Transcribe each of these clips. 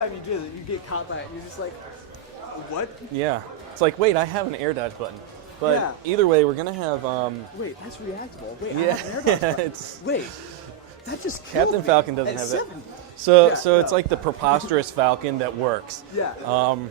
time you do it, you get caught by it. You're just like, what? Yeah. It's like, wait, I have an air dodge button. But Yeah. either way, we're going to have... Wait, that's reactable. Wait, yeah, I have an air dodge button. it's... Wait, that just killed Captain me Falcon doesn't at have 7. it. So Yeah, it's like the preposterous Falcon that works. Yeah.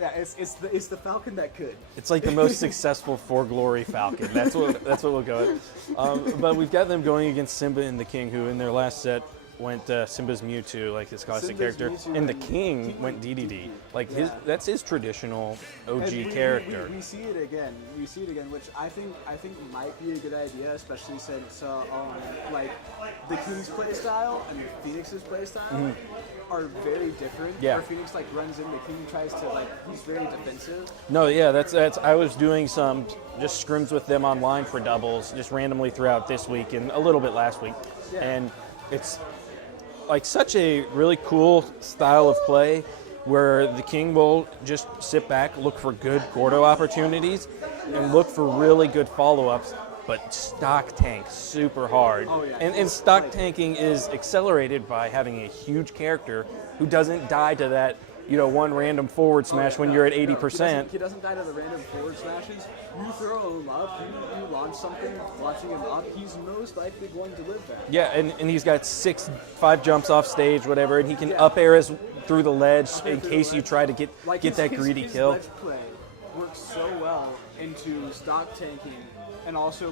Yeah, it's the Falcon that could. It's like the most successful For Glory Falcon. That's what we'll go with. But we've got them going against Simba and the King, who in their last set went Simba's Mewtwo, like his classic Simba's character, Mewtwo and the and King went DDD. Like that's his traditional OG And character. We see it again. We see it again, which I think might be a good idea, especially since like the King's playstyle and the Phoenix's playstyle are very different. Yeah. Where Phoenix like runs in, the King tries to he's very defensive. No, yeah, that's. I was doing some just scrims with them online for doubles, just randomly throughout this week and a little bit last week, Yeah. and it's like such a really cool style of play where the King will just sit back, look for good Gordo opportunities, and look for really good follow-ups, but stock tank super hard. Oh, yeah. And stock tanking is accelerated by having a huge character who doesn't die to that, one random forward smash when you're at 80%. He doesn't die to the random forward smashes. You throw him up, you launch something, launching him up, he's most likely going to live that. Yeah, and he's got 5 jumps off stage, whatever, and he can up air us through the ledge in case you try to get that greedy his kill. Ledge play works so well into stock tanking and also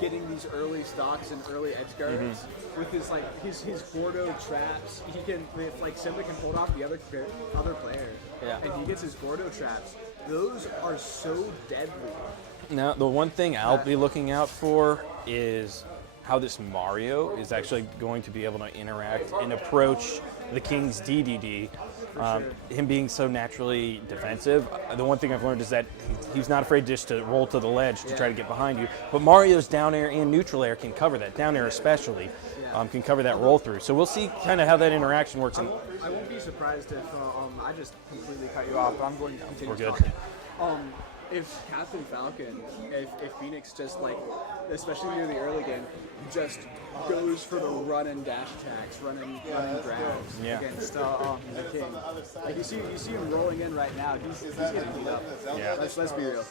getting these early stocks and early edge guards with his Gordo traps. He can, if Simba can hold off the other player, and he gets his Gordo traps. Those are so deadly. Now, the one thing I'll be looking out for is how this Mario is actually going to be able to interact and approach the King's DDD. Him being so naturally defensive, the one thing I've learned is that he's not afraid just to roll to the ledge to try to get behind you. But Mario's down air and neutral air can cover that. Down air especially can cover that roll through. So we'll see kind of how that interaction works. I won't be surprised if I just completely cut you off, but I'm going to continue We're good. talking. If Captain Falcon, if Phoenix just especially near the early game, just goes for the run and dash attacks, run and grabs against the King. You see him rolling in right now. He's getting beat up. Yeah. Let's be real.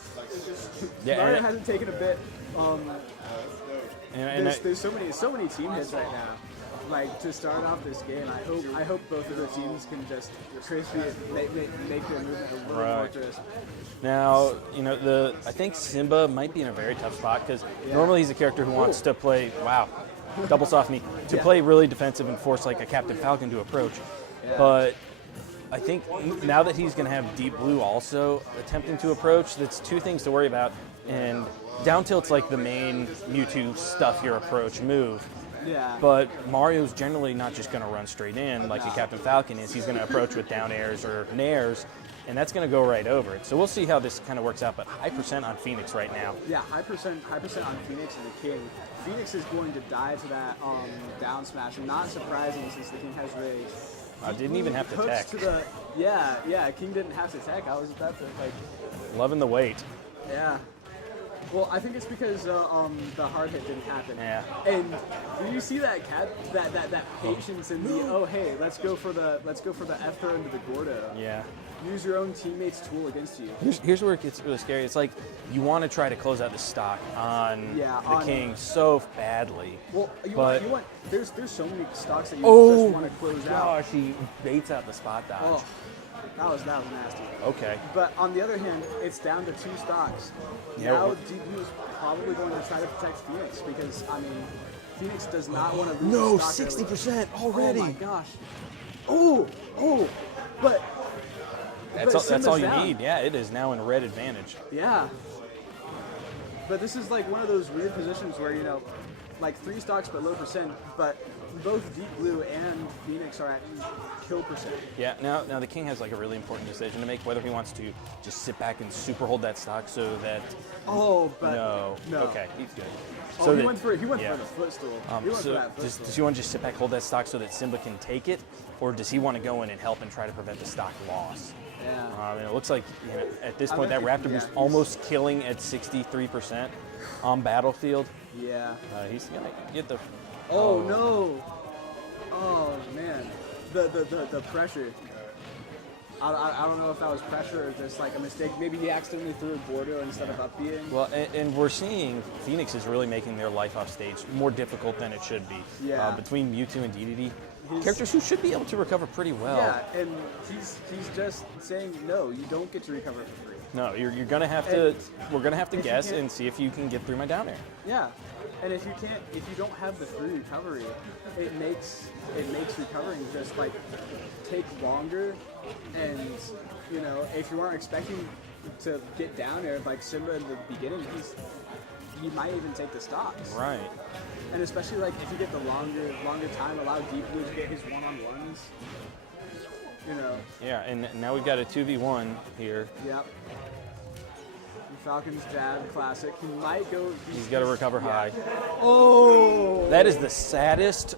Yeah, Mario hasn't taken a bit. And There's so many team hits right now. To start off this game, I hope both of the teams can just crispy make their movement a little more crisp. Now, I think Simba might be in a very tough spot because normally he's a character who wants to play, double soft knee, to play really defensive and force like a Captain Falcon to approach. Yeah. But I think now that he's going to have Deepblue also attempting to approach, that's 2 things to worry about. And down tilt's like the main Mewtwo stuff your approach move. Yeah. But Mario's generally not just going to run straight in like a Captain Falcon is. He's going to approach with down airs or nairs, and that's going to go right over it. So we'll see how this kind of works out, but high percent on Phoenix right now. Yeah, high percent on Phoenix and the King. Phoenix is going to die to that down smash, and not surprising since the King has rage. Didn't even have to tech. King didn't have to tech. I was about to Loving the wait. Yeah. Well, I think it's because the hard hit didn't happen. Yeah. And do you see that that patience in the let's go for the F throw into the Gordo. Yeah. Use your own teammate's tool against you. Here's where it gets really scary. It's like you want to try to close out the stock on the King so badly. Well, you want there's so many stocks that you just want to close out. Gosh, he baits out the spot dodge. Oh, that was nasty. Okay. But on the other hand, it's down to 2 stocks. Yeah, Now Deepblue is probably going to try to protect Phoenix because Phoenix does not want to lose. No, stock 60% already. Oh my gosh. But that's all you Simba's need. Yeah, it is now in red advantage. Yeah. But this is one of those weird positions where 3 stocks but low percent, but both Deepblue and Phoenix are at kill percent. Yeah, now the King has a really important decision to make, whether he wants to just sit back and super hold that stock so that... No. Okay, he's good. He went for the footstool. Does he want to just sit back, hold that stock so that Simba can take it, or does he want to go in and help and try to prevent the stock loss? Yeah. And it looks like at this point that Raptor was almost killing at 63% on Battlefield. Yeah. He's gonna get the. Oh no! Oh man, the pressure. I don't know if that was pressure or just like a mistake. Maybe he accidentally threw a Bordeaux instead of up being. Well, and we're seeing Phoenix is really making their life off stage more difficult than it should be. Yeah. Between Mewtwo and DDD, characters who should be able to recover pretty well. Yeah, and he's just saying no, you don't get to recover for free. No, you're gonna have to. We're gonna have to guess and see if you can get through my down air. Yeah, and if you don't have the free recovery, it makes recovering just like take longer, and you know if you aren't expecting to get down there like Simba in the beginning, he might even take the stocks. Right. And especially like if you get the longer time, allow Deepblue to get his one-on-ones. You know. Yeah, and now we've got a 2v1 here. Yep. Falcon's jab, classic. He might go. He's got to recover high. Oh! That is the saddest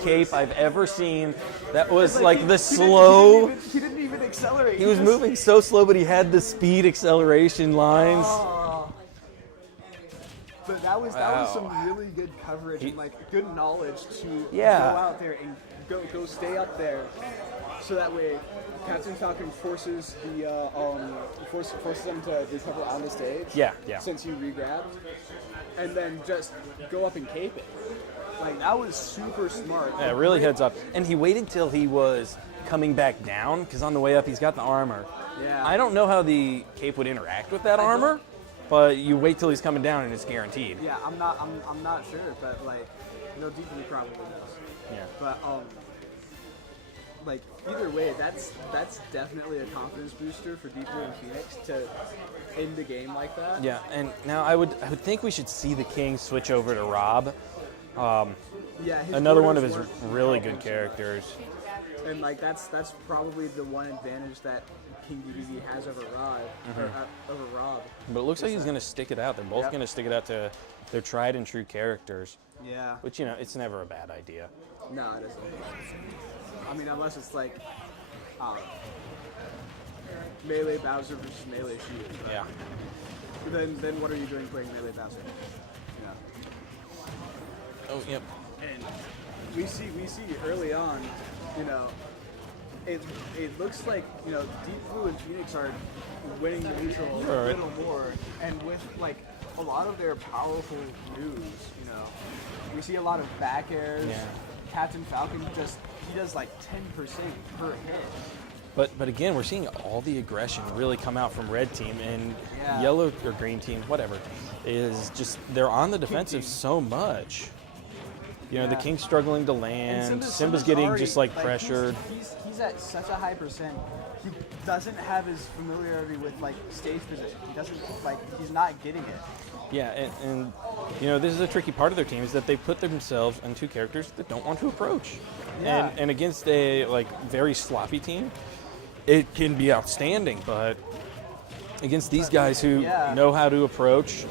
cape I've ever seen. That was like the slow. He didn't even accelerate. He was moving so slow, but he had the speed acceleration lines. Oh. But that was some really good coverage and like good knowledge to go out there and go stay up there, so that way Captain Falcon forces them to recover on the stage. Yeah. Since you regrabbed, and then just go up and cape it. Like that was super smart. Yeah, really heads up. And he waited till he was coming back down because on the way up he's got the armor. Yeah. I don't know how the cape would interact with that armor, but you wait till he's coming down and it's guaranteed. Yeah, I'm not sure, but like, Deepblue probably does. Yeah. But like either way, that's definitely a confidence booster for Deepblue and Phoenix to end the game like that. Yeah, and now I would think we should see the King switch over to Rob. Another one of his really good characters. And like that's probably the one advantage that King DDD has over Rob. But it looks like he's going to stick it out. They're both going to stick it out to their tried and true characters. Yeah. Which, it's never a bad idea. No, it isn't. I mean, unless it's like melee Bowser versus melee Sheep. Yeah. Then what are you doing playing melee Bowser? Yeah. Oh, yep. And we see early on, it looks like Deepblue and Phoenix are winning the neutral a little more, and with like a lot of their powerful moves, we see a lot of back airs. Yeah. Captain Falcon he does like 10% per hit. But again, we're seeing all the aggression really come out from red team, and yellow or green team, whatever, is just they're on the defensive so much. The King's struggling to land. Simba's getting already, just like pressured. He's at such a high percent. He doesn't have his familiarity with like stage position. He doesn't he's not getting it. Yeah, and this is a tricky part of their team is that they put themselves on two characters that don't want to approach. Yeah. And against a very sloppy team, it can be outstanding, but against these guys who know how to approach.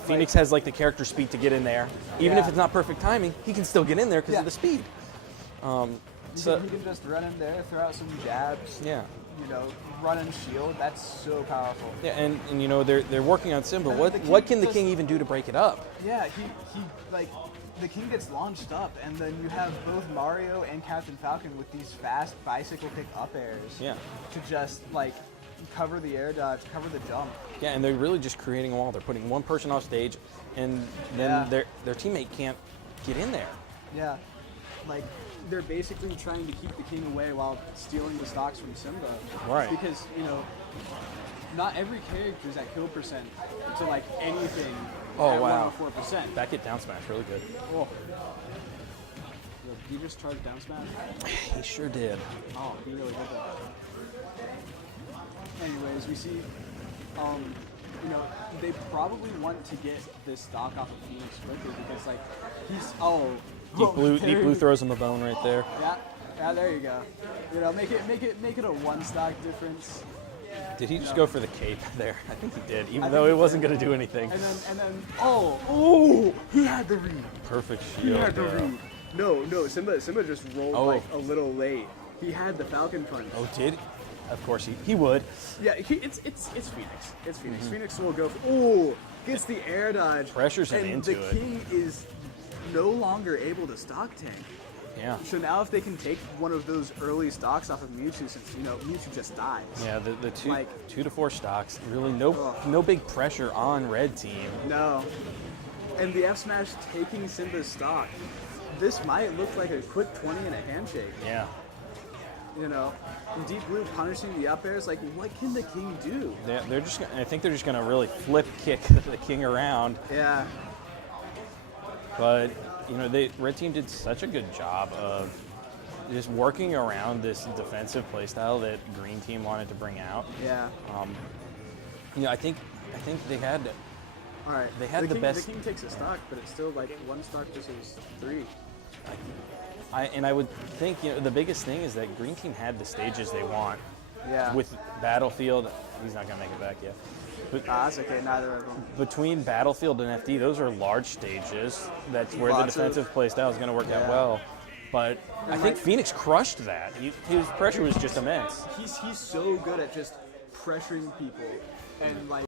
Phoenix has the character speed to get in there. Even if it's not perfect timing, he can still get in there because of the speed. So he can just run in there, throw out some jabs. Yeah. Run and shield. That's so powerful. Yeah, and they're working on Simba. What can the King even do to break it up? Yeah, he the King gets launched up, and then you have both Mario and Captain Falcon with these fast bicycle kick up airs. Yeah. To just cover the air dodge, cover the jump. Yeah, and they're really just creating a wall. They're putting one person off stage, and then their teammate can't get in there. Yeah, they're basically trying to keep the King away while stealing the stocks from Simba. Right. Because not every character is at kill percent to anything. Oh at wow. 104%. That hit down smash really good. Oh. Did you just charge down smash? He sure did. Oh, he really did that. Anyways, we see, they probably want to get this stock off of Phoenix quickly because, Deepblue throws him a bone right there. Yeah, there you go. Make it a one stock difference. Did he just go for the cape there? I think he did, even though it wasn't going to do anything. And then, he had the read. Perfect shield. He had the read. No, Simba just rolled a little late. He had the Falcon punch. Oh, did? Of course he would. Yeah, it's Phoenix. It's Phoenix. Phoenix will go. Gets the air dodge. Pressures him into it. And the King is no longer able to stock tank. Yeah. So now if they can take one of those early stocks off of Mewtwo, since Mewtwo just dies. Yeah, the two, Like- 2 to 4 stocks, really no big pressure on red team. No. And the F Smash taking Simba's stock, this might look like a quick 20 and a handshake. Yeah. And Deep Blue punishing the up airs, like, what can the King do? They're just. I think they're just going to really flip kick the King around. Yeah. But red team did such a good job of just working around this defensive playstyle that green team wanted to bring out. Yeah. I think they had. All right. They had the best. The King takes a stock, but it's still like one stock versus 3. I would think the biggest thing is that green team had the stages they want. Yeah. With Battlefield, he's not gonna make it back yet. But That's okay. Neither of them. between Battlefield and FD, those are large stages. That's where Lots the defensive play style is going to work out Yeah. well. But I think Phoenix crushed that. His pressure was just immense. He's so good at just pressuring people and like